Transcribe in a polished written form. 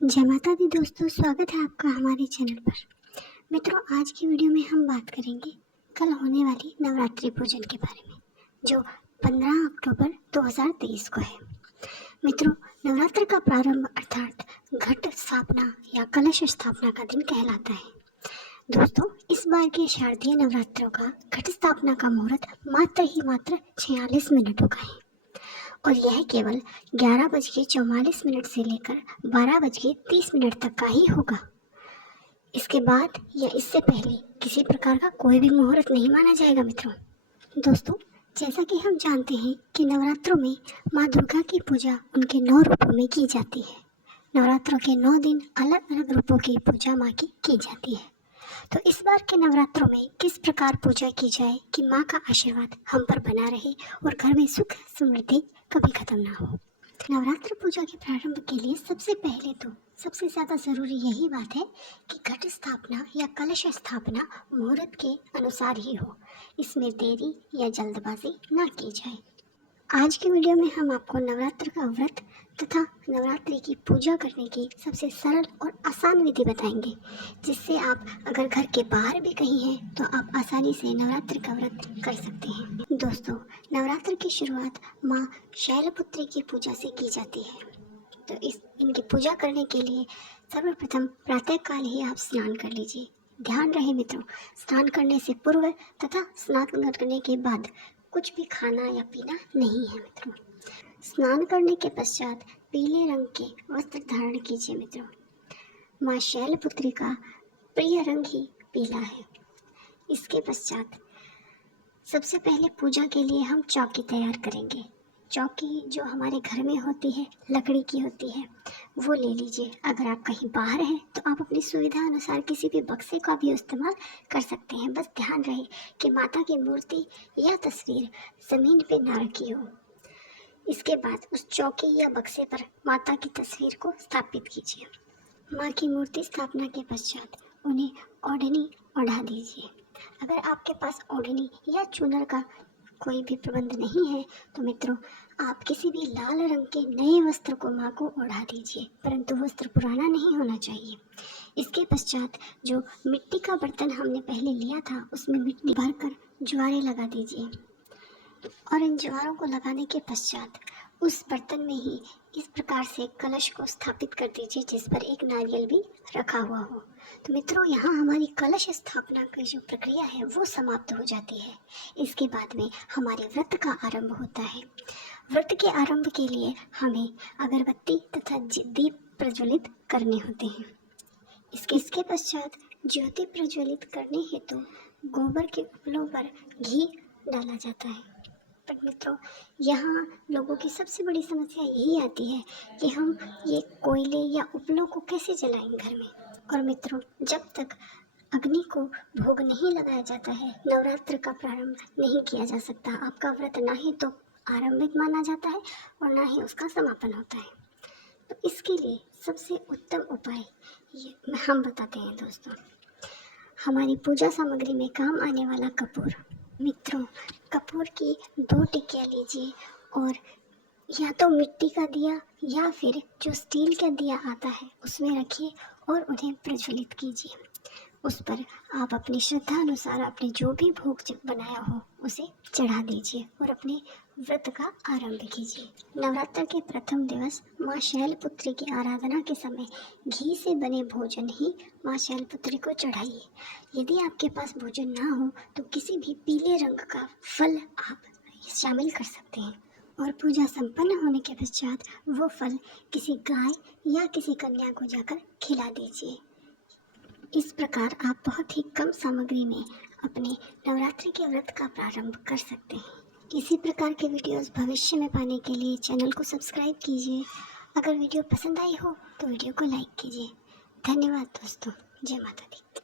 जय माता दी दोस्तों, स्वागत है आपका हमारे चैनल पर। मित्रों, आज की वीडियो में हम बात करेंगे कल होने वाली नवरात्रि पूजन के बारे में, जो 15 अक्टूबर 2023 को है। मित्रों, नवरात्र का प्रारंभ अर्थात घट स्थापना या कलश स्थापना का दिन कहलाता है। दोस्तों, इस बार के शारदीय नवरात्रों का घट स्थापना का मुहूर्त मात्र 46 मिनटों का है और यह केवल 11:44 से लेकर 12:30 तक का ही होगा। इसके बाद या इससे पहले किसी प्रकार का कोई भी मुहूर्त नहीं माना जाएगा। मित्रों, दोस्तों, जैसा कि हम जानते हैं कि नवरात्रों में माँ दुर्गा की पूजा उनके 9 रूपों में की जाती है। नवरात्रों के 9 दिन अलग अलग रूपों की पूजा माँ की जाती है। तो इस बार के नवरात्रों में किस प्रकार पूजा की जाए कि माँ का आशीर्वाद हम पर बना रहे और घर में सुख समृद्धि कभी खत्म ना हो। नवरात्र पूजा के प्रारंभ के लिए सबसे पहले तो सबसे ज़्यादा ज़रूरी यही बात है कि घट स्थापना या कलश स्थापना मुहूर्त के अनुसार ही हो, इसमें देरी या जल्दबाजी ना की जाए। आज की वीडियो में हम आपको नवरात्र का व्रत तथा नवरात्रि की पूजा करने की सबसे सरल और आसान विधि बताएंगे, जिससे आप अगर घर के बाहर भी कहीं हैं तो आप आसानी से नवरात्र का व्रत कर सकते हैं। दोस्तों, नवरात्र की शुरुआत माँ शैलपुत्री की पूजा से की जाती है। तो इनकी पूजा करने के लिए सर्वप्रथम प्रातःकाल ही आप स्नान कर लीजिए। ध्यान रहे मित्रों, स्नान करने से पूर्व तथा स्नान करने के बाद कुछ भी खाना या पीना नहीं है। मित्रों, स्नान करने के पश्चात पीले रंग के वस्त्र धारण कीजिए। मित्रों, माँ शैलपुत्री का प्रिय रंग ही पीला है। इसके पश्चात सबसे पहले पूजा के लिए हम चौकी तैयार करेंगे। चौकी जो हमारे घर में होती है, लकड़ी की होती है, वो ले लीजिए। अगर आप कहीं बाहर हैं तो आप अपनी सुविधा अनुसार किसी भी बक्से का भी इस्तेमाल कर सकते हैं। बस ध्यान रहे कि माता की मूर्ति या तस्वीर ज़मीन पे ना रखी हो। इसके बाद उस चौकी या बक्से पर माता की तस्वीर को स्थापित कीजिए। माँ की मूर्ति स्थापना के पश्चात उन्हें ओढ़नी ओढ़ा दीजिए। अगर आपके पास ओढ़नी या चूनर का कोई भी प्रबंध नहीं है तो मित्रों, आप किसी भी लाल रंग के नए वस्त्र को माँ को ओढ़ा दीजिए, परंतु वस्त्र पुराना नहीं होना चाहिए। इसके पश्चात जो मिट्टी का बर्तन हमने पहले लिया था उसमें मिट्टी भरकर ज्वारे लगा दीजिए और इन ज्वारों को लगाने के पश्चात उस बर्तन में ही इस प्रकार से कलश को स्थापित कर दीजिए, जिस पर एक नारियल भी रखा हुआ हो। तो मित्रों, यहाँ हमारी कलश स्थापना की जो प्रक्रिया है वो समाप्त हो जाती है। इसके बाद में हमारे व्रत का आरंभ होता है। व्रत के आरंभ के लिए हमें अगरबत्ती तथा दीप प्रज्वलित करने होते हैं। इसके पश्चात ज्योति प्रज्वलित करने हेतु गोबर के उपलों पर घी डाला जाता है। पर मित्रों, यहाँ लोगों की सबसे बड़ी समस्या यही आती है कि हम ये कोयले या उपलों को कैसे जलाएं घर में। और मित्रों, जब तक अग्नि को भोग नहीं लगाया जाता है, नवरात्र का प्रारंभ नहीं किया जा सकता। आपका व्रत ना ही तो आरंभिक माना जाता है और ना ही उसका समापन होता है। तो इसके लिए सबसे उत्तम उपाय ये हम बताते हैं। दोस्तों, हमारी पूजा सामग्री में काम आने वाला कपूर। मित्रों, कपूर की 2 टिक्कियाँ लीजिए और या तो मिट्टी का दिया या फिर जो स्टील का दिया आता है उसमें रखिए और उन्हें प्रज्वलित कीजिए। उस पर आप अपनी श्रद्धा अनुसार आपने जो भी भोग बनाया हो उसे चढ़ा दीजिए और अपने व्रत का आरंभ कीजिए। नवरात्र के प्रथम दिवस माँ शैलपुत्री की आराधना के समय घी से बने भोजन ही माँ शैलपुत्री को चढ़ाइए। यदि आपके पास भोजन ना हो तो किसी भी पीले रंग का फल आप शामिल कर सकते हैं और पूजा संपन्न होने के पश्चात वो फल किसी गाय या किसी कन्या को जाकर खिला दीजिए। इस प्रकार आप बहुत ही कम सामग्री में अपने नवरात्रि के व्रत का प्रारंभ कर सकते हैं। इसी प्रकार के वीडियोस भविष्य में पाने के लिए चैनल को सब्सक्राइब कीजिए। अगर वीडियो पसंद आई हो तो वीडियो को लाइक कीजिए। धन्यवाद दोस्तों। जय माता दी।